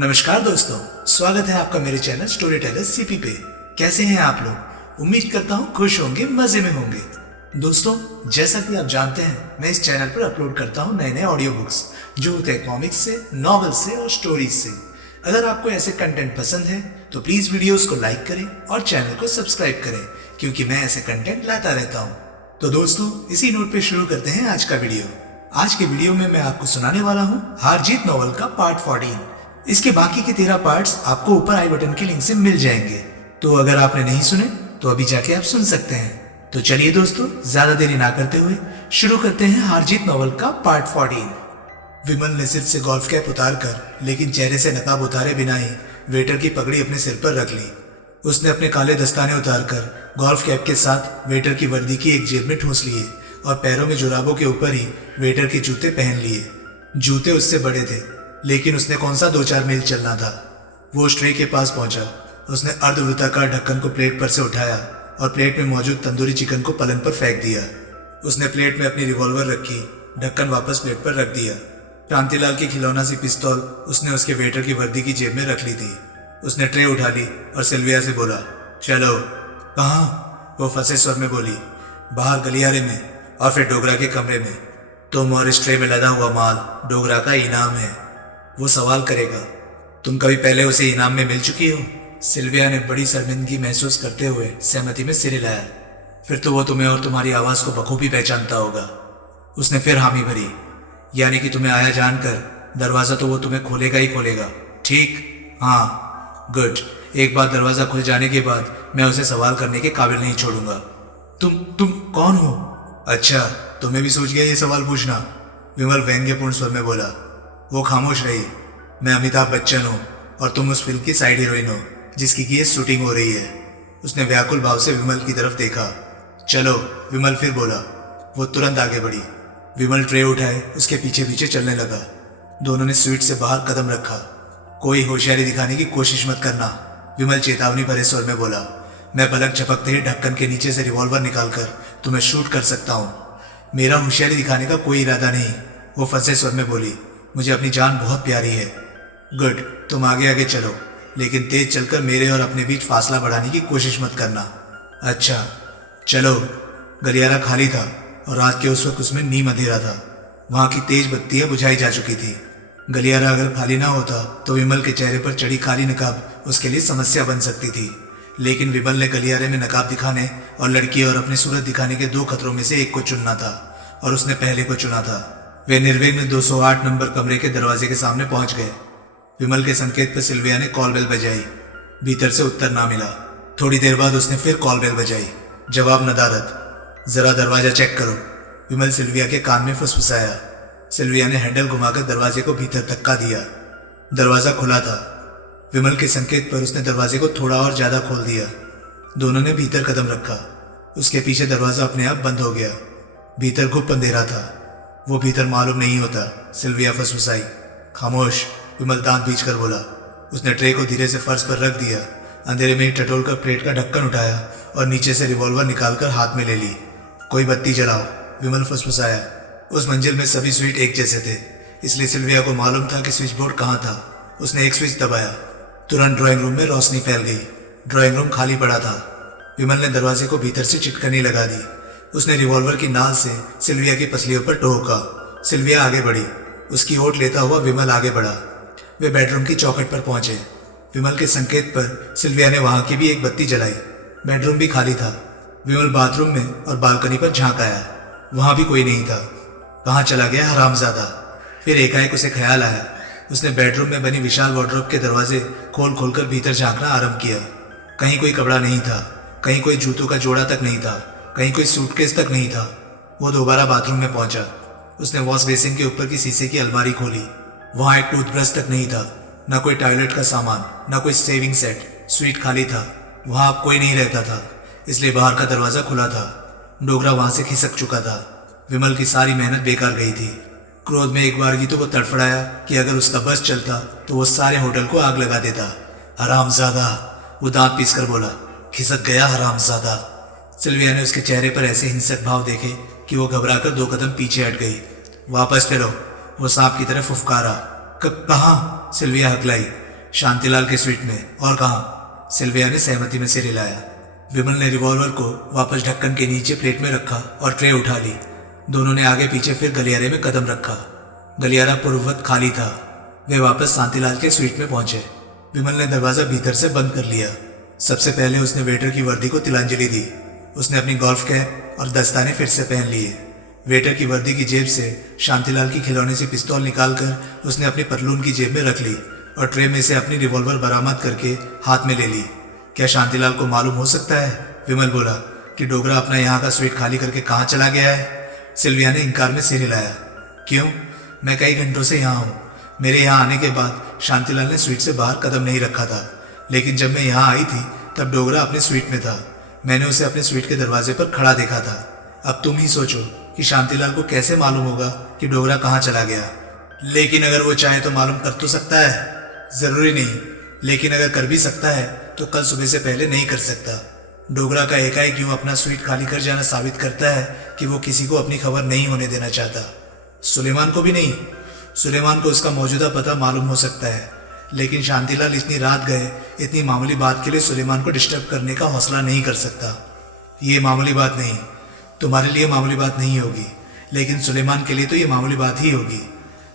नमस्कार दोस्तों, स्वागत है आपका मेरे चैनल स्टोरी टेलर सीपी पे। कैसे हैं आप लोग? उम्मीद करता हूँ खुश होंगे, मजे में होंगे। दोस्तों, जैसा कि आप जानते हैं, मैं इस चैनल पर अपलोड करता हूँ नए नए ऑडियो बुक्स जो होते हैं कॉमिक्स से, नॉवेल से और स्टोरीज से। अगर आपको ऐसे कंटेंट पसंद है तो प्लीज वीडियोस को लाइक करें और चैनल को सब्सक्राइब करें, क्योंकि मैं ऐसे कंटेंट लाता रहता हूँ। तो दोस्तों, इसी नोट पे शुरू करते हैं आज का वीडियो। आज के वीडियो में मैं आपको सुनाने वाला हूँ हार जीत नॉवल का पार्ट 14। इसके बाकी के 13 पार्ट्स आपको ऊपर आई बटन के लिंक से मिल जाएंगे, तो अगर आपने नहीं सुने तो अभी जाके आप सुन सकते हैं। तो चलिए दोस्तों, ज्यादा देरी ना करते हुए शुरू करते हैं हार जीत नॉवल का पार्ट 14। विमल ने सिर से गोल्फ कैप उतार कर, लेकिन चेहरे से नकाब उतारे बिना ही वेटर की पगड़ी अपने सिर पर रख ली। उसने अपने काले दस्ताने उतार कर गोल्फ कैप के साथ वेटर की वर्दी की एक जेब में ठूंस लिए और पैरों में जुराबों के ऊपर ही वेटर के जूते पहन लिए। जूते उससे बड़े थे, लेकिन उसने कौन सा 2-4 मील चलना था। वो उस ट्रे के पास पहुंचा। उसने अर्धवृत्ताकार ढक्कन को प्लेट पर से उठाया और प्लेट में मौजूद तंदूरी चिकन को पलंग पर फेंक दिया। उसने प्लेट में अपनी रिवॉल्वर रखी, ढक्कन वापस प्लेट पर रख दिया। क्रांतिलाल की खिलौना सी पिस्तौल उसने उसके वेटर की वर्दी की जेब में रख ली थी। उसने ट्रे उठा ली और सिल्विया से बोला, चलो। कहाँ? वो फंसे स्वर में बोली, बाहर गलियारे में और फिर डोगरा के कमरे में। तुम और इस ट्रे में लदा हुआ माल डोगरा का इनाम है। वो सवाल करेगा, तुम कभी पहले उसे इनाम में मिल चुकी हो? सिल्विया ने बड़ी शर्मिंदगी महसूस करते हुए सहमति में सिर हिलाया। फिर तो वो तुम्हें और तुम्हारी आवाज को बखूबी पहचानता होगा। उसने फिर हामी भरी, यानी कि तुम्हें आया जानकर दरवाजा तो वो तुम्हें खोलेगा ही खोलेगा, ठीक? हाँ, गुड। एक बार दरवाजा खुल जाने के बाद मैं उसे सवाल करने के काबिल नहीं छोड़ूंगा। तुम कौन हो? अच्छा, तुम्हें भी सोच गया ये सवाल पूछना? विमल व्यंग्यपूर्ण स्वर में बोला। वो खामोश रही। मैं अमिताभ बच्चन हूँ और तुम उस फिल्म की साइड हीरोइन हो जिसकी की शूटिंग हो रही है। उसने व्याकुल भाव से विमल की तरफ देखा। चलो, विमल फिर बोला। वो तुरंत आगे बढ़ी। विमल ट्रे उठाए उसके पीछे पीछे चलने लगा। दोनों ने स्वीट से बाहर कदम रखा। कोई होशियारी दिखाने की कोशिश मत करना, विमल चेतावनी भरे स्वर में बोला। मैं पलक झपकते ही ढक्कन के नीचे से रिवॉल्वर निकालकर तुम्हें शूट कर सकता हूँ। मेरा होशियारी दिखाने का कोई इरादा नहीं, वो फंसे स्वर में बोली। मुझे अपनी जान बहुत प्यारी है। गुड, तुम आगे आगे चलो, लेकिन तेज चलकर मेरे और अपने बीच फासला बढ़ाने की कोशिश मत करना। अच्छा, चलो। गलियारा खाली था और रात के उस वक्त उसमें नीम अंधेरा था। वहां की तेज बत्तियां बुझाई जा चुकी थी। गलियारा अगर खाली ना होता तो विमल के चेहरे पर चढ़ी काली नकाब उसके लिए समस्या बन सकती थी। लेकिन विमल ने गलियारे में नकाब दिखाने और लड़की और अपनी सूरत दिखाने के 2 खतरों में से एक को चुनना था, और उसने पहले को चुना था। वे निर्विघ्न 208 नंबर कमरे के दरवाजे के सामने पहुंच गए। विमल के संकेत पर सिल्विया ने कॉल बेल बजाई। भीतर से उत्तर ना मिला। थोड़ी देर बाद उसने फिर कॉल बेल बजाई। जवाब नदारद। जरा दरवाजा चेक करो, विमल सिल्विया के कान में फुसफुसाया। सिल्विया ने हैंडल घुमाकर दरवाजे को भीतर धक्का दिया। दरवाजा खुला था। विमल के संकेत पर उसने दरवाजे को थोड़ा और ज्यादा खोल दिया। दोनों ने भीतर कदम रखा। उसके पीछे दरवाजा अपने आप बंद हो गया। भीतर गुप्त अंधेरा था। वो भीतर मालूम नहीं होता, सिल्विया फुसफुसाई। खामोश, विमल दांत बीच कर बोला। उसने ट्रे को धीरे से फर्श पर रख दिया। अंधेरे में ही टटोल कर प्लेट का ढक्कन उठाया और नीचे से रिवॉल्वर निकालकर हाथ में ले ली। कोई बत्ती जलाओ, विमल फुसफुसाया। उस मंजिल में सभी स्विच एक जैसे थे, इसलिए सिल्विया को मालूम था कि स्विच बोर्ड कहाँ था। उसने एक स्विच दबाया। तुरंत ड्राइंग रूम में रोशनी फैल गई। ड्राइंग रूम खाली पड़ा था। विमल ने दरवाजे को भीतर से चिटकनी लगा दी। उसने रिवॉल्वर की नाल से सिल्विया की पसलियों पर ठोका। सिल्विया आगे बढ़ी। उसकी ओट लेता हुआ विमल आगे बढ़ा। वे बेडरूम की चौखट पर पहुंचे। विमल के संकेत पर सिल्विया ने वहां की भी एक बत्ती जलाई। बेडरूम भी खाली था। विमल बाथरूम में और बालकनी पर झांक आया। वहां भी कोई नहीं था। कहाँ चला गया हरामजादा? फिर एकाएक उसे ख्याल आया। उसने बेडरूम में बनी विशाल वार्डरोब के दरवाजे खोल खोलकर भीतर झांकना आरंभ किया। कहीं कोई कपड़ा नहीं था, कहीं कोई जूतों का जोड़ा तक नहीं था, कहीं कोई सूटकेस तक नहीं था। वो दोबारा बाथरूम में पहुंचा। उसने वॉश बेसिन के ऊपर की शीशे की अलमारी खोली। वहां एक टूथब्रश तक नहीं था, ना कोई टॉयलेट का सामान, ना कोई सेविंग सेट। स्वीट खाली था। वहां अब कोई नहीं रहता था, इसलिए बाहर का दरवाजा खुला था। डोगरा वहां से खिसक चुका था। विमल की सारी मेहनत बेकार गई थी। क्रोध में एक बारगी तो वो तड़फड़ाया कि अगर उसका बस चलता तो वो सारे होटल को आग लगा देता। हरामजादा, वो दांत पीसकर बोला। खिसक गया हरामजादा। सिल्विया ने उसके चेहरे पर ऐसे हिंसक भाव देखे कि वो घबराकर 2 कदम पीछे हट गई। वापस चलो, वो सांप की तरफ फुफकारा। कहाँ? सिल्विया हकलाई। शांतिलाल के स्वीट में। और कहाँ? सिल्विया ने सहमति में सिर हिलाया। विमल ने रिवॉल्वर को वापस ढक्कन के नीचे प्लेट में रखा और ट्रे उठा ली। दोनों ने आगे पीछे फिर गलियारे में कदम रखा। गलियारा पूर्ववत खाली था। वे वापस शांतिलाल के स्वीट में पहुंचे। विमल ने दरवाजा भीतर से बंद कर लिया। सबसे पहले उसने वेटर की वर्दी को तिलांजलि दी। उसने अपनी गोल्फ कैप और दस्ताने फिर से पहन लिए। वेटर की वर्दी की जेब से शांतिलाल की खिलौने से पिस्तौल निकालकर उसने अपनी पतलून की जेब में रख ली और ट्रे में से अपनी रिवॉल्वर बरामद करके हाथ में ले ली। क्या शांतिलाल को मालूम हो सकता है, विमल बोला, कि डोगरा अपना यहाँ का स्वीट खाली करके कहाँ चला गया है? सिल्विया ने इंकार में सिर हिलाया। क्यों? मैं कई घंटों से यहाँ हूँ। मेरे यहाँ आने के बाद शांतिलाल ने स्वीट से बाहर कदम नहीं रखा था, लेकिन जब मैं यहाँ आई थी तब डोगरा अपने स्वीट में था। मैंने उसे अपने स्वीट के दरवाजे पर खड़ा देखा था। अब तुम ही सोचो कि शांतिलाल को कैसे मालूम होगा कि डोगरा कहाँ चला गया। लेकिन अगर वो चाहे तो मालूम कर तो सकता है। जरूरी नहीं, लेकिन अगर कर भी सकता है तो कल सुबह से पहले नहीं कर सकता। डोगरा का एकाएक यूं अपना स्वीट खाली कर जाना साबित करता है कि वो किसी को अपनी खबर नहीं होने देना चाहता। सुलेमान को भी नहीं। सुलेमान को उसका मौजूदा पता मालूम हो सकता है, लेकिन शांतिलाल इतनी रात गए इतनी मामूली बात के लिए सुलेमान को डिस्टर्ब करने का हौसला नहीं कर सकता। ये मामूली बात नहीं, तुम्हारे लिए मामूली बात नहीं होगी, लेकिन सुलेमान के लिए तो ये मामूली बात ही होगी।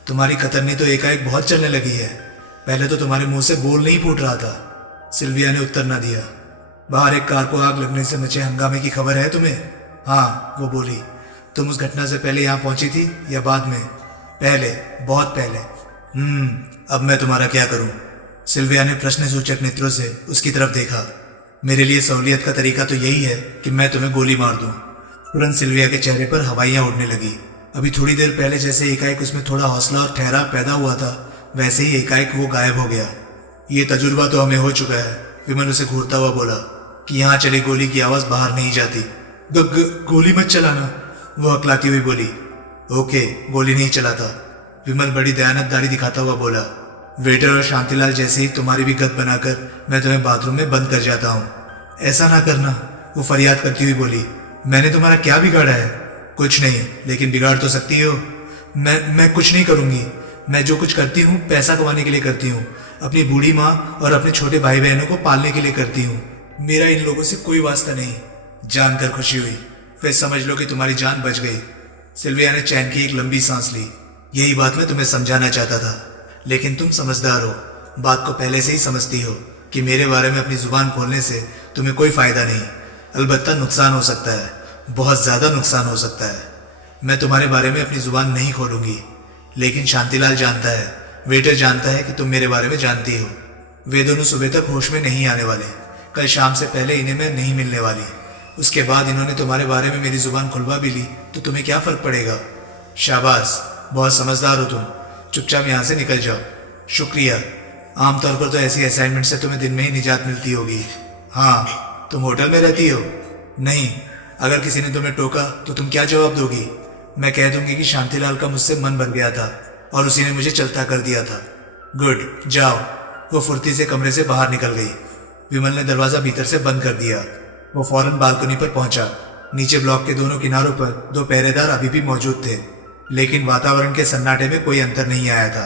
तुम्हारी कतरनी तो एकाएक बहुत चलने लगी है। पहले तो तुम्हारे मुंह से बोल नहीं फूट रहा था। सिल्विया ने उत्तर न दिया। बाहर एक कार को आग लगने से मचे हंगामे की खबर है तुम्हें? हाँ, वो बोली। तुम उस घटना से पहले यहाँ पहुंची थी या बाद में? पहले, बहुत पहले। अब मैं तुम्हारा क्या करूं? सिल्विया ने प्रश्नसूचक नेत्रों से उसकी तरफ देखा। मेरे लिए सहूलियत का तरीका तो यही है कि मैं तुम्हें गोली मार दूं। तुरंत सिल्विया के चेहरे पर हवाइयां उड़ने लगी। अभी थोड़ी देर पहले जैसे एकाएक उसमें थोड़ा हौसला और ठहराव पैदा हुआ था, वैसे ही एकाएक वो गायब हो गया। ये तजुर्बा तो हमें हो चुका है, विमल उसे घूरता हुआ बोला, कि यहाँ चली गोली की आवाज बाहर नहीं जाती। गोली मत चलाना, वो हकलाती हुई बोली। ओके, गोली नहीं चलाता, विमल बड़ी दयानतदारी दिखाता हुआ बोला। वेटर और शांतिलाल जैसे ही तुम्हारी भी गत बनाकर मैं तुम्हें बाथरूम में बंद कर जाता हूँ। ऐसा ना करना, वो फरियाद करती हुई बोली। मैंने तुम्हारा क्या बिगाड़ा है? कुछ नहीं, लेकिन बिगाड़ तो सकती हो। मैं कुछ नहीं करूँगी। मैं जो कुछ करती हूँ पैसा कमाने के लिए करती हूँ, अपनी बूढ़ी माँ और अपने छोटे भाई बहनों को पालने के लिए करती हूँ। मेरा इन लोगों से कोई वास्ता नहीं। जानकर खुशी हुई, फिर समझ लो कि तुम्हारी जान बच गई। सिल्विया ने चैन की एक लंबी सांस ली। यही बात मैं तुम्हें समझाना चाहता था, लेकिन तुम समझदार हो, बात को पहले से ही समझती हो कि मेरे बारे में अपनी जुबान खोलने से तुम्हें कोई फायदा नहीं, अलबत्ता नुकसान हो सकता है, बहुत ज्यादा नुकसान हो सकता है। मैं तुम्हारे बारे में अपनी जुबान नहीं खोलूंगी, लेकिन शांतिलाल जानता है, वेटर जानता है कि तुम मेरे बारे में जानती हो। वे दोनों सुबह तक होश में नहीं आने वाले। कल शाम से पहले इन्हें मैं नहीं मिलने वाली। उसके बाद इन्होंने तुम्हारे बारे में मेरी जुबान खुलवा भी ली तो तुम्हें क्या फर्क पड़ेगा? शाबाश, बहुत समझदार हो तुम। चुपचाप यहाँ से निकल जाओ। शुक्रिया। आमतौर पर तो ऐसी असाइनमेंट से तुम्हें दिन में ही निजात मिलती होगी। हाँ, तुम होटल में रहती हो? नहीं। अगर किसी ने तुम्हें टोका तो तुम क्या जवाब दोगी? मैं कह दूंगी कि शांतिलाल का मुझसे मन बन गया था और उसी ने मुझे चलता कर दिया था। गुड, जाओ। वो फुर्ती से कमरे से बाहर निकल गई। विमल ने दरवाजा भीतर से बंद कर दिया। वो फौरन बालकनी पर पहुंचा। नीचे ब्लॉक के दोनों किनारों पर दो पहरेदार अभी भी मौजूद थे, लेकिन वातावरण के सन्नाटे में कोई अंतर नहीं आया था।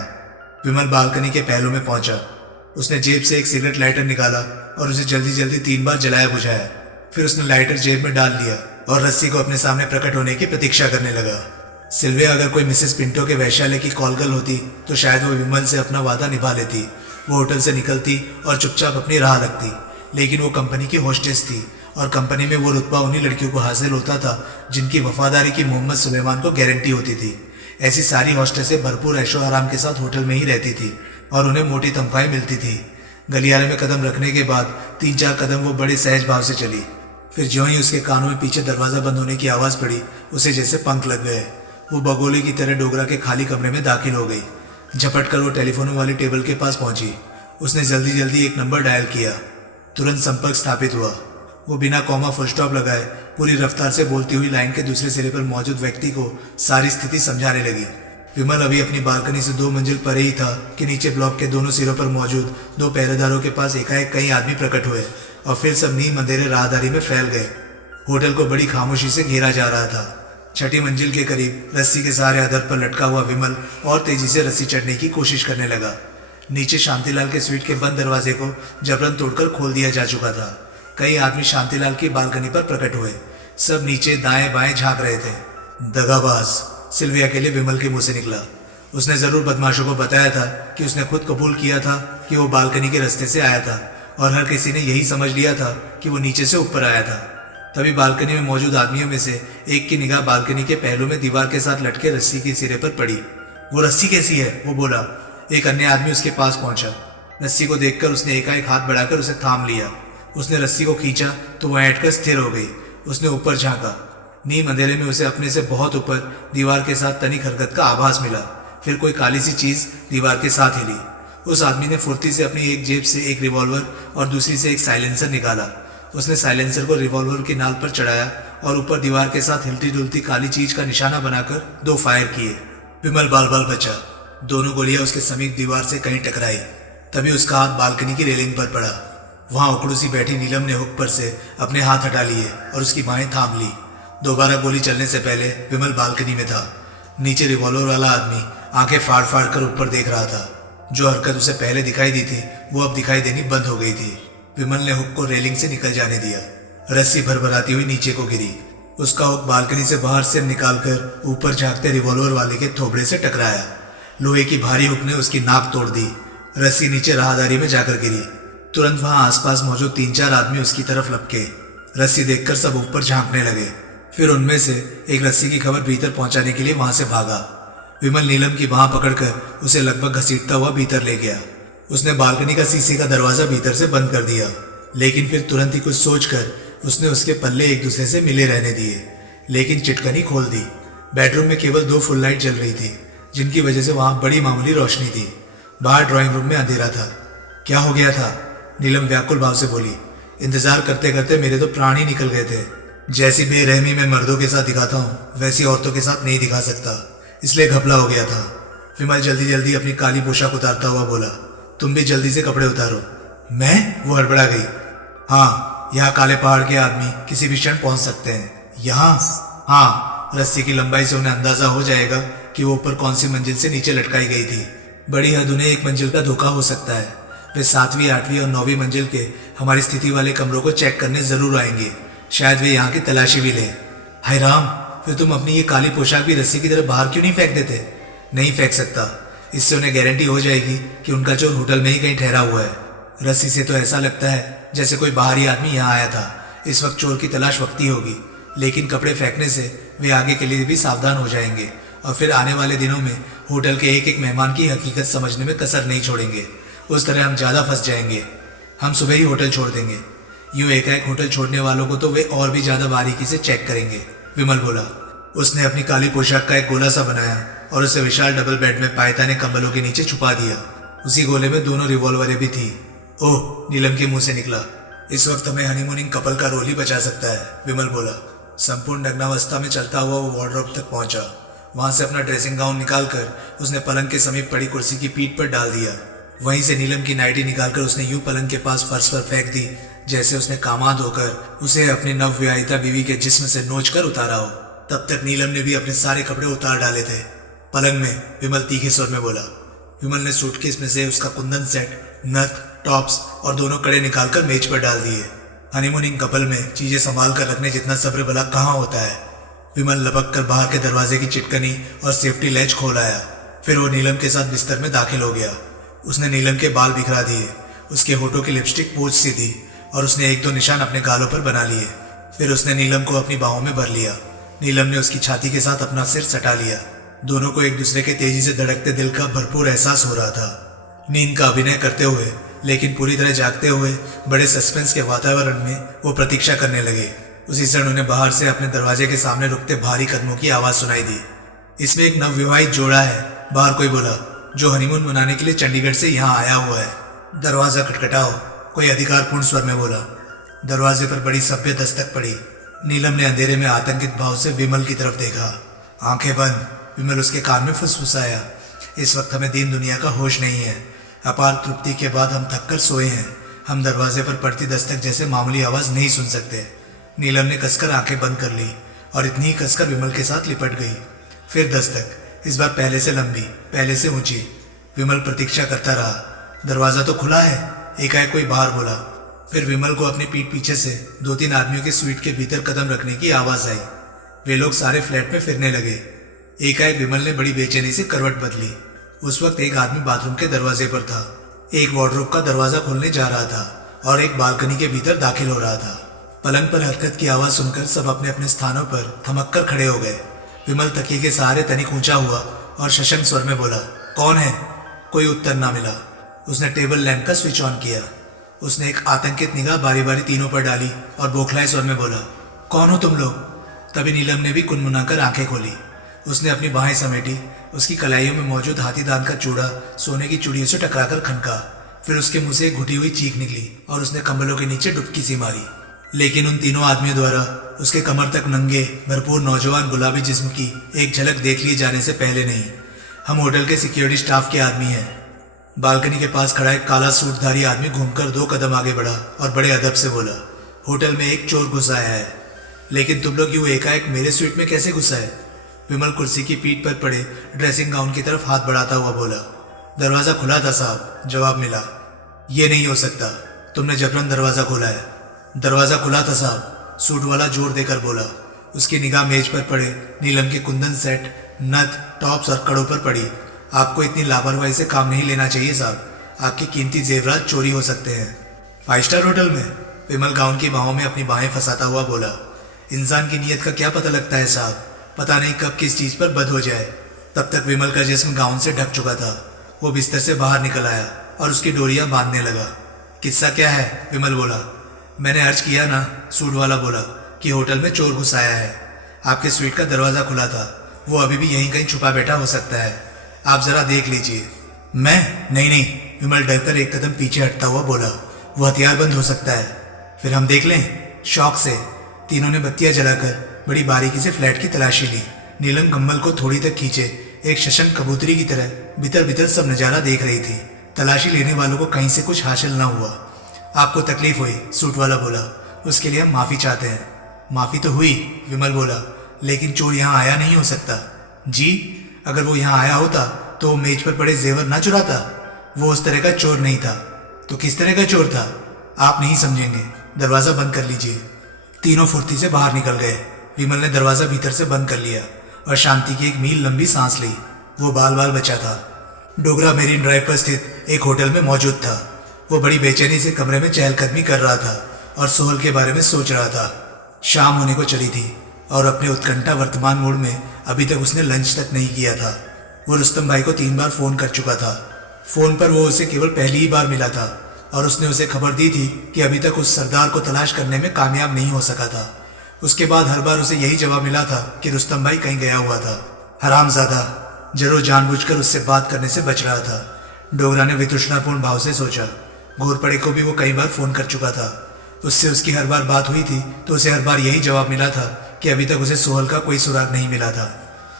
विमल बालकनी के पहलू में पहुंचा। उसने जेब से एक सिगरेट लाइटर निकाला और उसे जल्दी जल्दी 3 बार जलाया बुझाया। फिर उसने लाइटर जेब में डाल लिया और रस्सी को अपने सामने प्रकट होने की प्रतीक्षा करने लगा। सिल्विया अगर कोई मिसेस पिंटो के वैश्यालय की कॉलगर्ल होती तो शायद वो विमल से अपना वादा निभा लेती। वो होटल से निकलती और चुपचाप अपनी राह लगती, लेकिन वो कंपनी की होस्टेस थी और कंपनी में वो रुतबा उन्हीं लड़कियों को हासिल होता था जिनकी वफादारी की मोहम्मद सुलेमान को गारंटी होती थी। ऐसी सारी हॉस्टेसें भरपूर ऐशो आराम के साथ होटल में ही रहती थी और उन्हें मोटी तनख्वाहें मिलती थी। गलियारे में कदम रखने के बाद 3-4 कदम वो बड़े सहज भाव से चली। फिर ज्यों ही उसके कानों में पीछे दरवाजा बंद होने की आवाज़ पड़ी, उसे जैसे पंख लग गए। वो बगोले की तरह डोगरा के खाली कमरे में दाखिल हो गई। झपट कर वो टेलीफोन वाली टेबल के पास पहुंची। उसने जल्दी जल्दी एक नंबर डायल किया। तुरंत संपर्क स्थापित हुआ। वो बिना कॉमा फुल स्टॉप लगाए पूरी रफ्तार से बोलती हुई लाइन के दूसरे सिरे पर मौजूद व्यक्ति को सारी स्थिति समझाने लगी। विमल अभी अपनी बालकनी से 2 मंजिल परे ही था कि नीचे ब्लॉक के दोनों सिरों पर मौजूद 2 पहरेदारों के पास एकाएक कई आदमी प्रकट हुए और फिर सब नीम अंधेरे राहदारी में फैल गए। होटल को बड़ी खामोशी से घेरा जा रहा था। 6ठी मंजिल के करीब रस्सी के सहारे अधर पर लटका हुआ विमल और तेजी से रस्सी चढ़ने की कोशिश करने लगा, नीचे शांतिलाल के स्वीट के बंद दरवाजे को जबरन तोड़कर खोल दिया जा चुका था। कई आदमी शांतिलाल की बालकनी पर प्रकट हुए। सब नीचे दाएं बाएं झांक रहे थे। दगाबाज, सिल्विया के लिए विमल के मुंह से निकला। उसने जरूर बदमाशों को बताया था कि उसने खुद कबूल किया था कि वो बालकनी के रास्ते से आया था और हर किसी ने यही समझ लिया था कि वो नीचे से ऊपर आया था। तभी बालकनी में मौजूद आदमियों में से एक की निगाह बालकनी के पहलू में दीवार के साथ लटके रस्सी के सिरे पर पड़ी। वो रस्सी कैसी है? वो बोला। एक अन्य आदमी उसके पास पहुंचा। रस्सी को देखकर उसने एकाएक हाथ बढ़ाकर उसे थाम लिया। उसने रस्सी को खींचा तो वह ऐंठकर स्थिर हो गई। उसने ऊपर झांका। नीम अंधेरे में उसे अपने से बहुत ऊपर दीवार के साथ तनिक हरकत का आभास मिला। फिर कोई काली सी चीज दीवार के साथ हिली। उस आदमी ने फुर्ती से अपनी एक जेब से एक रिवॉल्वर और दूसरी से एक साइलेंसर निकाला। उसने साइलेंसर को रिवॉल्वर की नाल पर चढ़ाया और ऊपर दीवार के साथ हिलती डुलती काली चीज का निशाना बनाकर 2 फायर किए। विमल बाल बाल बचा। दोनों गोलियां उसके समीप दीवार से कहीं टकराई। तभी उसका हाथ बालकनी की रेलिंग पर पड़ा। वहां उकड़ू सी बैठी नीलम ने हुक पर से अपने हाथ हटा लिए और उसकी बाहें थाम ली। दोबारा गोली चलने से पहले विमल बालकनी में था। नीचे रिवॉल्वर वाला आदमी आंखें फाड़ फाड़ कर ऊपर देख रहा था। जो हरकत उसे पहले दिखाई दी थी वो अब दिखाई देनी बंद हो गई थी। विमल ने हुक को रेलिंग से निकल जाने दिया। रस्सी भरभराती हुई नीचे को गिरी। उसका हुक बालकनी से बाहर सिर निकालकर ऊपर झांकते रिवॉल्वर वाले के थोबड़े से टकराया। लोहे की भारी हुक ने उसकी नाक तोड़ दी। रस्सी नीचे राहदारी में जाकर गिरी। तुरंत वहां आसपास मौजूद 3-4 आदमी उसकी तरफ लपके। रस्सी देखकर सब ऊपर झांकने लगे। फिर उनमें से एक रस्सी की खबर भीतर पहुंचाने के लिए वहां से भागा। विमल नीलम की बांह पकड़कर उसे लगभग घसीटता हुआ भीतर ले गया। उसने बालकनी का शीशे का दरवाजा भीतर से बंद कर दिया, लेकिन फिर तुरंत ही कुछ सोचकर उसने उसके पल्ले एक दूसरे से मिले रहने दिए, लेकिन चिटकनी खोल दी। बेडरूम में केवल 2 फुल लाइट जल रही थी, जिनकी वजह से वहां बड़ी मामूली रोशनी थी। बाहर ड्राइंग रूम में अंधेरा था। क्या हो गया था? नीलम व्याकुल भाव से बोली। इंतजार करते करते मेरे तो प्राण ही निकल गए थे। जैसी बेरहमी मैं मर्दों के साथ दिखाता हूँ वैसी औरतों के साथ नहीं दिखा सकता, इसलिए घपला हो गया था। विमल जल्दी जल्दी अपनी काली पोशाक उतारता हुआ बोला। तुम भी जल्दी से कपड़े उतारो। मैं? वो हड़बड़ा गई। हाँ, यहाँ काले पहाड़ के आदमी किसी भी क्षण पहुंच सकते हैं। यहाँ? हाँ, रस्सी की लंबाई से उन्हें अंदाजा हो जाएगा कि वो ऊपर कौन सी मंजिल से नीचे लटकाई गई थी। बड़ी हद उन्हें 1 मंजिल का धोखा हो सकता है। वे 7वीं, 8वीं और 9वीं मंजिल के हमारी स्थिति वाले कमरों को चेक करने जरूर आएंगे। शायद वे यहाँ की तलाशी भी लें। हाय राम, फिर तुम अपनी ये काली पोशाक भी रस्सी की तरफ बाहर क्यों नहीं फेंक देते? नहीं फेंक सकता। इससे उन्हें गारंटी हो जाएगी कि उनका चोर होटल में ही कहीं ठहरा हुआ है। रस्सी से तो ऐसा लगता है जैसे कोई बाहरी आदमी यहाँ आया था। इस वक्त चोर की तलाश वक्ती होगी, लेकिन कपड़े फेंकने से वे आगे के लिए भी सावधान हो जाएंगे और फिर आने वाले दिनों में होटल के एक एक मेहमान की हकीकत समझने में कसर नहीं छोड़ेंगे। उस तरह हम ज्यादा फंस जाएंगे। हम सुबह ही होटल छोड़ देंगे। यूं एकाएक होटल छोड़ने वालों को तो वे और भी ज्यादा बारीकी से चेक करेंगे। विमल बोला। उसने अपनी काली पोशाक का एक गोला सा बनाया और उसे विशाल डबल बेड में पायताने कंबलों के नीचे छुपा दिया। उसी गोले में 2 रिवॉल्वरें भी थी। ओह, नीलम के मुंह से निकला। इस वक्त हमें हनीमूनिंग कपल का रोल ही बचा सकता है, विमल बोला। संपूर्ण नग्नावस्था में चलता हुआ वो वार्डरोब तक पहुंचा। वहां से अपना ड्रेसिंग गाउन निकालकर उसने पलंग के समीप पड़ी कुर्सी की पीठ पर डाल दिया। वहीं से नीलम की नाइटी निकालकर उसने यूं पलंग के पास फर्श पर फेंक दी जैसे उसने कामाद होकर उसे अपनी नवविवाहिता बीवी के जिस्म से नोच कर उतारा हो। तब तक नीलम ने भी अपने सारे कपड़े उतार डाले थे। पलंग में, विमल तीखे स्वर में बोला। विमल ने सूटकेस में से उसका कुंदन सेट, नथ, टॉप्स और दोनों कड़े निकालकर मेज पर डाल दिए। हनीमूनिंग कपल में चीजें संभाल कर रखने जितना सब्र भला कहाँ होता है। विमल लपक कर बाहर के दरवाजे की चिटकनी और सेफ्टी लैच खोल आया। फिर वो नीलम के साथ बिस्तर में दाखिल हो गया। उसने नीलम के बाल बिखरा दिए, उसके होठों की लिपस्टिक पोंछ सी दी और उसने 1-2 निशान अपने गालों पर बना लिए। फिर उसने नीलम को अपनी बाहों में भर लिया। नीलम ने उसकी छाती के साथ अपना सिर सटा लिया। दोनों को एक दूसरे के तेजी से धड़कते दिल का भरपूर एहसास हो रहा था। नींद का अभिनय करते हुए लेकिन पूरी तरह जागते हुए बड़े सस्पेंस के वातावरण में वो प्रतीक्षा करने लगे। उसी क्षण उन्हें बाहर से अपने दरवाजे के सामने रुकते भारी कदमों की आवाज सुनाई दी। इसमें एक नवविवाहित जोड़ा है, बाहर कोई बोला, जो हनीमून मनाने के लिए चंडीगढ़ से यहाँ आया हुआ है। दरवाजा खटखटाओ, कोई अधिकारपूर्ण स्वर में बोला। दरवाजे पर बड़ी सभ्य दस्तक पड़ी। नीलम ने अंधेरे में आतंकित भाव से विमल की तरफ देखा। आंखें बंद, विमल उसके कान में फुसफुसाया। इस वक्त हमें दीन दुनिया का होश नहीं है। अपार तृप्ति के बाद हम थककर सोए हैं। हम दरवाजे पर पड़ती दस्तक जैसे मामूली आवाज नहीं सुन सकते। नीलम ने कसकर आंखें बंद कर ली और इतनी ही कसकर विमल के साथ लिपट गई। फिर दस्तक, इस बार पहले से लंबी, पहले से ऊंची। विमल प्रतीक्षा करता रहा। दरवाजा तो खुला है, एकाएक कोई बाहर बोला। फिर विमल को अपनी पीठ पीछे से 2-3 आदमियों के स्वीट के भीतर कदम रखने की आवाज आई। वे लोग सारे फ्लैट में फिरने लगे। एकाएक विमल ने बड़ी बेचैनी से करवट बदली। उस वक्त एक आदमी बाथरूम के दरवाजे पर था, एक वार्डरोब का दरवाजा खोलने जा रहा था और एक बालकनी के भीतर दाखिल हो रहा था। पलंग पर हरकत की आवाज सुनकर सब अपने अपने स्थानों पर थमक कर खड़े हो गए। विमल तकिए के सहारे तनिक ऊंचा हुआ और शशंक स्वर में बोला, कौन है? कोई उत्तर ना मिला। उसने टेबल लैंप का स्विच ऑन किया। उसने एक आतंकित निगाह बारी बारी तीनों पर डाली और बौखलाए स्वर में बोला, कौन हो तुम लोग? तभी नीलम ने भी कुनमुनाकर आंखें खोली। उसने अपनी बाहें समेटी। उसकी कलाइयों में मौजूद हाथी दांत का चूड़ा सोने की चूड़ियों से टकराकर खनका। फिर उसके मुंह से एक घुटी हुई चीख निकली और उसने कंबलों के नीचे डुबकी सी मारी। लेकिन उन तीनों आदमियों द्वारा उसके कमर तक नंगे भरपूर नौजवान गुलाबी जिस्म की एक झलक देख लिए जाने से पहले नहीं। हम होटल के सिक्योरिटी स्टाफ के आदमी हैं। बालकनी के पास खड़ा एक काला सूटधारी आदमी घूमकर 2 कदम आगे बढ़ा और बड़े अदब से बोला, होटल में एक चोर घुसा है। लेकिन तुम लोग यूं एकाएक मेरे स्वीट में कैसे घुसा है? विमल कुर्सी की पीठ पर पड़े ड्रेसिंग गाउन की तरफ हाथ बढ़ाता हुआ बोला, दरवाजा खुला था साहब। जवाब मिला, ये नहीं हो सकता, तुमने जबरन दरवाजा खोला है। दरवाजा खुला था साहब, सूट वाला जोर देकर बोला। उसकी निगाह मेज पर पड़े नीलम के कुंदन सेट, नथ, टॉप्स और कड़ों पर पड़ी। आपको इतनी लापरवाही से काम नहीं लेना चाहिए साहब, आपके कीमती जेवरात चोरी हो सकते हैं। 5 स्टार होटल में? विमल गाउन की बाहों में अपनी बाहें फंसाता हुआ बोला, इंसान की नीयत का क्या पता लगता है साहब, पता नहीं कब किस चीज पर बद हो जाए। तब तक विमल का जिस्म गाउन से ढक चुका था। वो बिस्तर से बाहर निकल आया और उसकी डोरियां बांधने लगा। किस्सा क्या है? विमल बोला। मैंने अर्ज किया ना, सूट वाला बोला, कि होटल में चोर घुस आया है। आपके स्वीट का दरवाजा खुला था, वो अभी भी यहीं कहीं छुपा बैठा हो सकता है, आप जरा देख लीजिए। मैं? नहीं, विमल डरकर एक कदम पीछे हटता हुआ बोला, वो हथियारबंद हो सकता है। फिर हम देख लें? शौक से तीनों ने बत्तियां जलाकर बड़ी बारीकी से फ्लैट की तलाशी ली। नीलम कम्बल को थोड़ी तक खींचे एक शशंक कबूतरी की तरह भीतर भीतर सब नजारा देख रही थी। तलाशी लेने वालों को कहीं से कुछ हासिल ना हुआ। आपको तकलीफ हुई, सूट वाला बोला, उसके लिए हम माफी चाहते हैं। माफी तो हुई, विमल बोला, लेकिन चोर यहाँ आया नहीं हो सकता। जी, अगर वो यहाँ आया होता तो वो मेज पर पड़े जेवर ना चुराता। वो उस तरह का चोर नहीं था। तो किस तरह का चोर था? आप नहीं समझेंगे, दरवाजा बंद कर लीजिए। तीनों फुर्ती से बाहर निकल गए। विमल ने दरवाजा भीतर से बंद कर लिया और शांति की एक मील लंबी सांस ली। वो बाल बाल बचा था। डोगरा मेरीन ड्राइव पर स्थित एक होटल में मौजूद था। वो बड़ी बेचैनी से कमरे में चहलकदमी कर रहा था और सोहल के बारे में सोच रहा था। शाम होने को चली थी और अपने उत्कंठा वर्तमान मूड में अभी तक उसने लंच तक नहीं किया था। वो रुस्तम भाई को 3 बार फोन कर चुका था। फोन पर वो उसे केवल पहली ही बार मिला था और उसने उसे खबर दी थी कि अभी तक उस सरदार को तलाश करने में कामयाब नहीं हो सका था। उसके बाद हर बार उसे यही जवाब मिला था कि रुस्तम भाई कहीं गया हुआ था। हरामजादा जरूर जानबूझकर उससे बात करने से बच रहा था। डोगरा ने वितृष्णापूर्ण भाव से सोचा। घोरपड़े को भी वो कई बार फोन कर चुका था। उससे उसकी हर बार बात हुई थी तो उसे हर बार यही जवाब मिला था कि अभी तक उसे सोहल का कोई सुराग नहीं मिला था।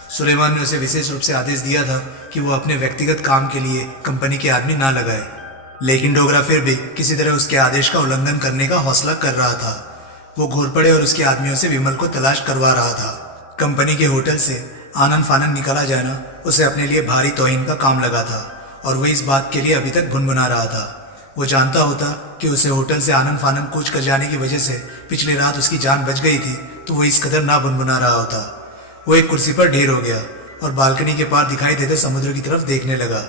सुलेमान ने उसे विशेष रूप से आदेश दिया था कि वो अपने व्यक्तिगत काम के लिए कंपनी के आदमी ना लगाए, लेकिन डोगरा फिर भी किसी तरह उसके आदेश का उल्लंघन करने का हौसला कर रहा था। वो घोरपड़े और उसके आदमियों से विमल को तलाश करवा रहा था। कंपनी के होटल से आनन फानन निकाला जाना उसे अपने लिए भारी तौहीन का काम लगा था और वो इस बात के लिए अभी तक भुनभुना रहा था। वो जानता होता कि उसे होटल से आनन फानन कूच कर जाने की वजह से पिछली रात उसकी जान बच गई थी तो वो इस कदर ना भुनभुना रहा होता। वो एक कुर्सी पर ढेर हो गया और बालकनी के पार दिखाई देते समुद्र की तरफ देखने लगा।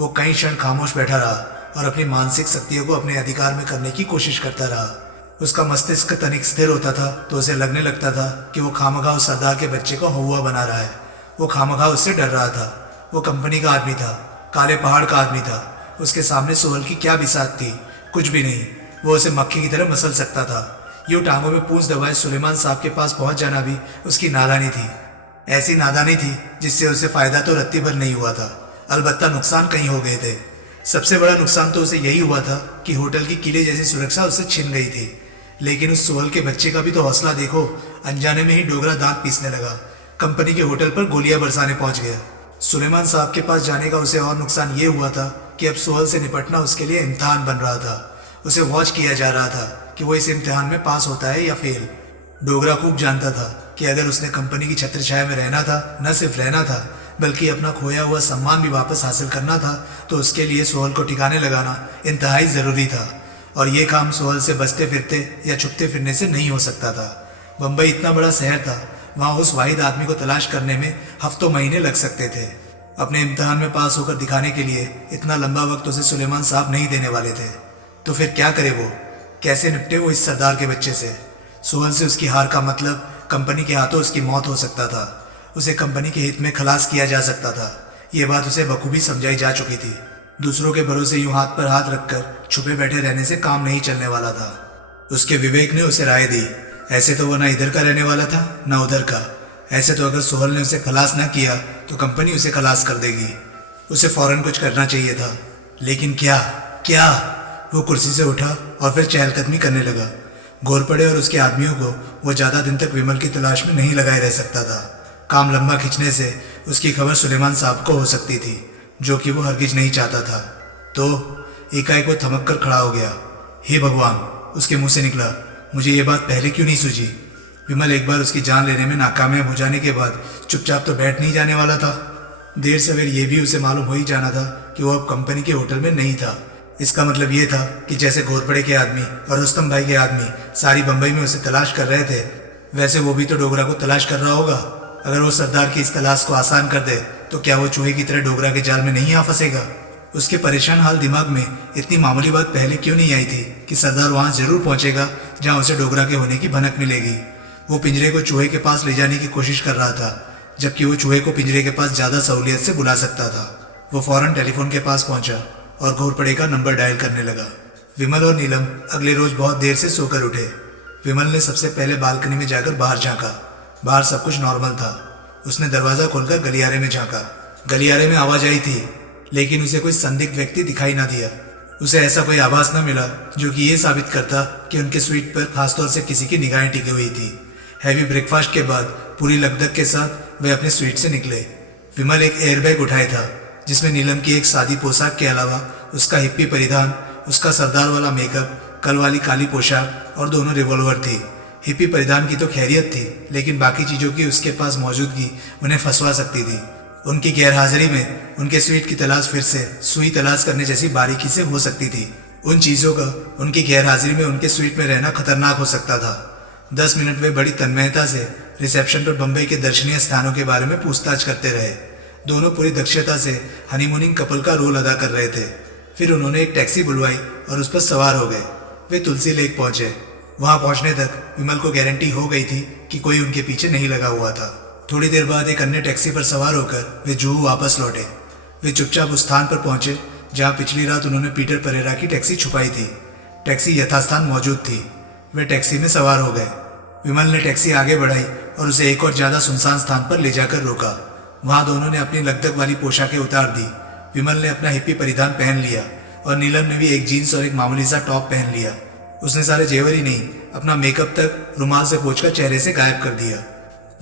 वो कई क्षण खामोश बैठा रहा और अपनी मानसिक शक्तियों को अपने अधिकार में करने की कोशिश करता रहा। उसका मस्तिष्क तनिक स्थिर होता था तो उसे लगने लगता था कि वो खामखा उस सरदार के बच्चे को हुआ बना रहा है। वो खामखा उससे डर रहा था। वो कंपनी का आदमी था, काले पहाड़ का आदमी था। उसके सामने सोहल की क्या बिसात थी? कुछ भी नहीं। वो उसे मक्खी की तरह मसल सकता था। यूं टांगों में पूंछ दबाए सुलेमान साहब के पास पहुंच जाना भी उसकी नादानी थी। ऐसी नादानी थी जिससे उसे फायदा तो रत्ती भर नहीं हुआ था, अलबत्ता नुकसान कहीं हो गए थे। सबसे बड़ा नुकसान तो उसे यही हुआ था कि होटल की किले जैसी सुरक्षा उससे छिन गई थी। लेकिन उस सोहल के बच्चे का भी तो हौसला देखो। अनजाने में ही डोगरा दांत पीसने लगा। कंपनी के होटल पर गोलियां बरसाने पहुंच गया। सुलेमान साहब के पास जाने का उसे और नुकसान ये हुआ था कि अब सोहल से निपटना उसके लिए इम्तिहान बन रहा था। उसे वॉच किया जा रहा था कि वो इस इम्तिहान में पास होता है या फेल। डोगरा खूब जानता था कि अगर उसने कंपनी की छत्रछाया में रहना था, न सिर्फ रहना था बल्कि अपना खोया हुआ सम्मान भी वापस हासिल करना था, तो उसके लिए सोहल को ठिकाने लगाना इंतहाई ज़रूरी था। और ये काम सोहल से बचते फिरते या छुपते फिरने से नहीं हो सकता था। बम्बई इतना बड़ा शहर था, वहाँ उस वाहिद आदमी को तलाश करने में हफ्तों महीने लग सकते थे। अपने इम्तिहान में पास होकर दिखाने के लिए इतना लंबा वक्त उसे सुलेमान साहब नहीं देने वाले थे। तो फिर क्या करे वो, कैसे निपटे वो इस सरदार के बच्चे से। सोहल से उसकी हार का मतलब कंपनी के हाथों उसकी मौत हो सकता था। उसे कंपनी के हित में खलास किया जा सकता था। ये बात उसे बखूबी समझाई जा चुकी थी। दूसरों के भरोसे यूं हाथ पर हाथ रखकर छुपे बैठे रहने से काम नहीं चलने वाला था। उसके विवेक ने उसे राय दी, ऐसे तो वो ना इधर का रहने वाला था ना उधर का। ऐसे तो अगर सोहल ने उसे खलास ना किया तो कंपनी उसे खलास कर देगी। उसे फौरन कुछ करना चाहिए था, लेकिन क्या क्या। वो कुर्सी से उठा और फिर चहलकदमी करने लगा। घोरपड़े और उसके आदमियों को वो ज़्यादा दिन तक विमल की तलाश में नहीं लगाए रह सकता था। काम लंबा खींचने से उसकी खबर सुलेमान साहब को हो सकती थी, जो कि वो हरगिज नहीं चाहता था। तो एकाएक वो थमक कर खड़ा हो गया। हे भगवान, उसके मुंह से निकला, मुझे ये बात पहले क्यों नहीं सूझी। विमल एक बार उसकी जान लेने में नाकामयाब हो जाने के बाद चुपचाप तो बैठ नहीं जाने वाला था। देर सवेर ये भी उसे मालूम हो ही जाना था कि वो अब कंपनी के होटल में नहीं था। इसका मतलब ये था कि जैसे घोरपड़े के आदमी और रुस्तम भाई के आदमी सारी बंबई में उसे तलाश कर रहे थे, वैसे वो भी तो डोगरा को तलाश कर रहा होगा। अगर वो सरदार की इस तलाश को आसान कर दे तो क्या वो चूहे की तरह डोगरा के जाल में नहीं आ फंसेगा। उसके परेशान हाल दिमाग में इतनी मामूली बात पहले क्यों नहीं आई थी कि सरदार वहां जरूर पहुंचेगा जहां उसे डोगरा के होने की भनक मिलेगी। वो पिंजरे को चूहे के पास ले जाने की कोशिश कर रहा था, जबकि वो चूहे को पिंजरे के पास ज़्यादा सहूलियत से बुला सकता था। वो फौरन टेलीफोन के पास पहुंचा और घोरपड़े का नंबर डायल करने लगा। विमल और नीलम अगले रोज बहुत देर से सोकर उठे। विमल ने सबसे पहले बालकनी में जाकर बाहर झांका। बाहर सब कुछ नॉर्मल था। उसने दरवाज़ा खोलकर गलियारे में झांका। गलियारे में आवाज आई थी, लेकिन उसे कोई संदिग्ध व्यक्ति दिखाई ना दिया। उसे ऐसा कोई आभास न मिला जो कि ये साबित करता कि उनके स्वीट पर खासतौर से किसी की निगाहें टिकी हुई थी। हैवी ब्रेकफास्ट के बाद पूरी लगदग के साथ वे अपने स्वीट से निकले। विमल एक एयरबैग उठाया था, जिसमें नीलम की एक सादी पोशाक के अलावा उसका हिप्पी परिधान, उसका सरदार वाला मेकअप, कल वाली काली पोशाक और दोनों रिवॉल्वर थी। हिप्पी परिधान की तो खैरियत थी, लेकिन बाकी चीज़ों की उसके पास मौजूदगी उन्हें फंसवा सकती थी। उनकी गैरहाजिरी में उनके स्वीट की तलाश फिर से सुई तलाश करने जैसी बारीकी से हो सकती थी। उन चीज़ों का उनकी गैरहाजिरी में उनके स्वीट में रहना खतरनाक हो सकता था। 10 मिनट वे बड़ी तन्मयता से रिसेप्शन पर बम्बई के दर्शनीय स्थानों के बारे में पूछताछ करते रहे। दोनों पूरी दक्षता से हनीमूनिंग कपल का रोल अदा कर रहे थे। फिर उन्होंने एक टैक्सी बुलवाई और उस पर सवार हो गए। वे तुलसी लेक पहुंचे। वहां पहुंचने तक विमल को गारंटी हो गई थी कि कोई उनके पीछे नहीं लगा हुआ था। थोड़ी देर बाद एक अन्य टैक्सी पर सवार होकर वे जुहू वापस लौटे। वे चुपचाप उस स्थान पर पहुंचे जहां पिछली रात उन्होंने पीटर परेरा की टैक्सी छुपाई थी। टैक्सी यथास्थान मौजूद थी। वे टैक्सी में सवार हो गए। विमल ने टैक्सी आगे बढ़ाई और उसे एक और ज़्यादा सुनसान स्थान पर ले जाकर रोका। वहां दोनों ने अपनी लगदग वाली पोशाकें उतार दी। विमल ने अपना हिप्पी परिधान पहन लिया और नीलम ने भी एक जीन्स और एक मामूली सा टॉप पहन लिया। उसने सारे जेवर ही नहीं, अपना मेकअप तक रुमाल से पोंछकर चेहरे से गायब कर दिया।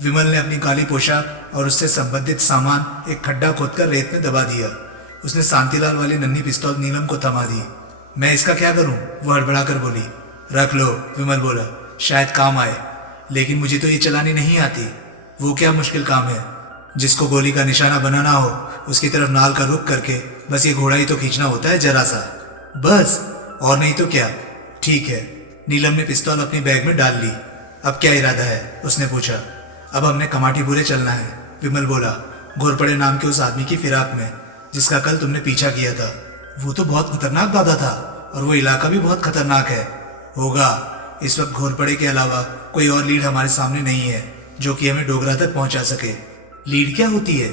विमल ने अपनी काली पोशाक और उससे संबंधित सामान एक खड्डा खोदकर रेत में दबा दिया। उसने शांतिलाल वाली नन्ही पिस्तौल नीलम को थमा दी। मैं इसका क्या करूं? वो हड़बड़ाकर बोली। रख लो, विमल बोला, शायद काम आए। लेकिन मुझे तो ये चलानी नहीं आती। वो क्या मुश्किल काम है? जिसको गोली का निशाना बनाना हो उसकी तरफ नाल का रुख करके बस ये घोड़ा ही तो खींचना होता है, जरा सा, बस, और नहीं तो क्या। ठीक है। नीलम ने पिस्तौल अपनी बैग में डाल ली। अब क्या इरादा है? उसने पूछा। अब हमने कमाटीपुरे चलना है, विमल बोला, घोरपड़े नाम के उस आदमी की फिराक में जिसका कल तुमने पीछा किया था। वो तो बहुत खतरनाक दादा था और वो इलाका भी बहुत खतरनाक है। होगा। इस वक्त घोरपड़े के अलावा कोई और लीड हमारे सामने नहीं है जो कि हमें डोगरा तक पहुंचा सके। लीड क्या होती है?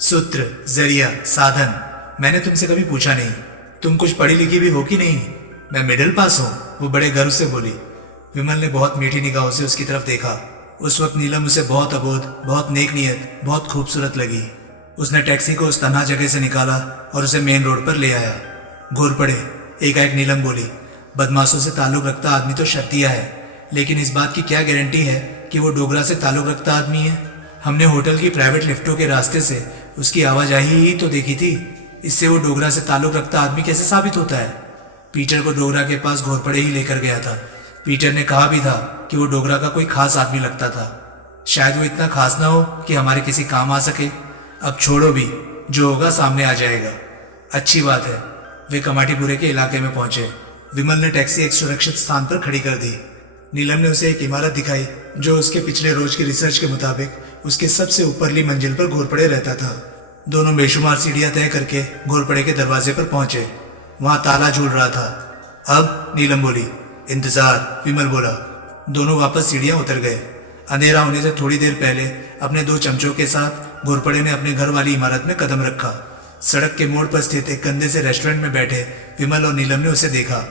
सूत्र, जरिया, साधन। मैंने तुमसे कभी पूछा नहीं। तुम कुछ पढ़ी लिखी भी हो कि नहीं? मैं मिडिल पास हूँ, वो बड़े गर्व से बोली। विमल ने बहुत मीठी निगाहों से उसकी तरफ देखा। उस वक्त नीलम उसे बहुत अबोध, बहुत नेक नियत, बहुत खूबसूरत लगी। उसने टैक्सी को उस तन्हा जगह से निकाला और उसे मेन रोड पर ले आया। घोरपड़े, एकाएक नीलम बोली। बदमाशों से ताल्लुक रखता आदमी तो शर्तिया है, लेकिन इस बात की क्या गारंटी है कि वो डोगरा से ताल्लुक रखता आदमी है? हमने होटल की प्राइवेट लिफ्टों के रास्ते से उसकी आवाजाही ही तो देखी थी। इससे वो डोगरा से ताल्लुक रखता आदमी कैसे साबित होता है? पीटर को डोगरा के पास घोरपड़े ही लेकर गया था। पीटर ने कहा भी था कि वो डोगरा का कोई खास आदमी लगता था। शायद वो इतना खास ना हो कि हमारे किसी काम आ सके। अब छोड़ो भी, जो होगा सामने आ जाएगा। अच्छी बात है। वे कमाटीपुरे के इलाके में पहुंचे। विमल ने टैक्सी एक सुरक्षित स्थान पर खड़ी कर दी। नीलम ने उसे एक इमारत दिखाई जो उसके पिछले रोज की रिसर्च के मुताबिक उसके सबसे ऊपरली मंजिल पर घोरपड़े रहता था। दोनों बेशुमार सीढ़ियां तय करके घोरपड़े के दरवाजे पर पहुंचे। वहां ताला झूल रहा था। अब नीलम बोली, इंतजार, विमल बोला। दोनों वापस सीढ़ियां उतर गए। अंधेरा होने से थोड़ी देर पहले अपने 2 चमचों के साथ घोरपड़े ने अपने घर वाली इमारत में कदम रखा। सड़क के मोड़ पर स्थित एक गंदे से रेस्टोरेंट में बैठे विमल और नीलम ने उसे देखा।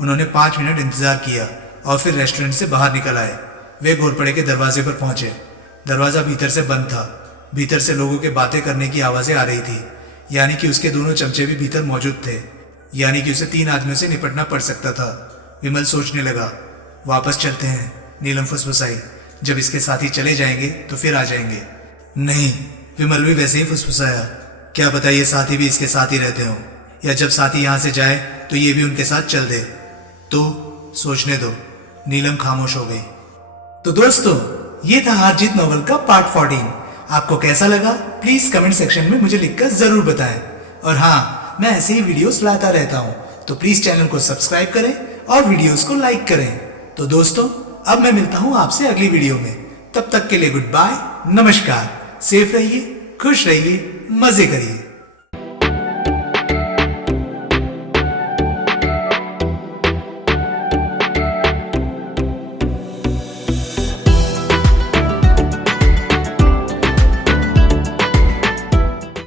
उन्होंने 5 मिनट इंतजार किया और फिर रेस्टोरेंट से बाहर निकल आए। वे घोरपड़े के दरवाजे पर पहुंचे। दरवाजा भीतर से बंद था। भीतर से लोगों के बातें करने की आवाजें आ रही थी, यानी कि उसके दोनों चमचे भी भीतर मौजूद थे, यानी कि उसे 3 आदमियों से निपटना पड़ सकता था। विमल सोचने लगा, वापस चलते हैं। नीलम फुसफुसाई, जब इसके साथी चले जाएंगे तो फिर आ जाएंगे। नहीं, विमल भी वैसे ही फुसफुसाया, क्या पता ये साथी भी इसके साथ ही रहते हो, या जब साथी यहां से जाए तो ये भी उनके साथ चल दे। तो सोचने दो। नीलम खामोश हो गई। तो दोस्तों, ये था हार जीत नॉवल का पार्ट 14। आपको कैसा लगा प्लीज कमेंट सेक्शन में मुझे लिखकर जरूर बताएं। और हाँ, मैं ऐसे ही वीडियोस लाता रहता हूं, तो प्लीज चैनल को सब्सक्राइब करें और वीडियोस को लाइक करें। तो दोस्तों, अब मैं मिलता हूं आपसे अगली वीडियो में। तब तक के लिए गुड बाय, नमस्कार। सेफ रहिए, खुश रहिए, मजे करिए।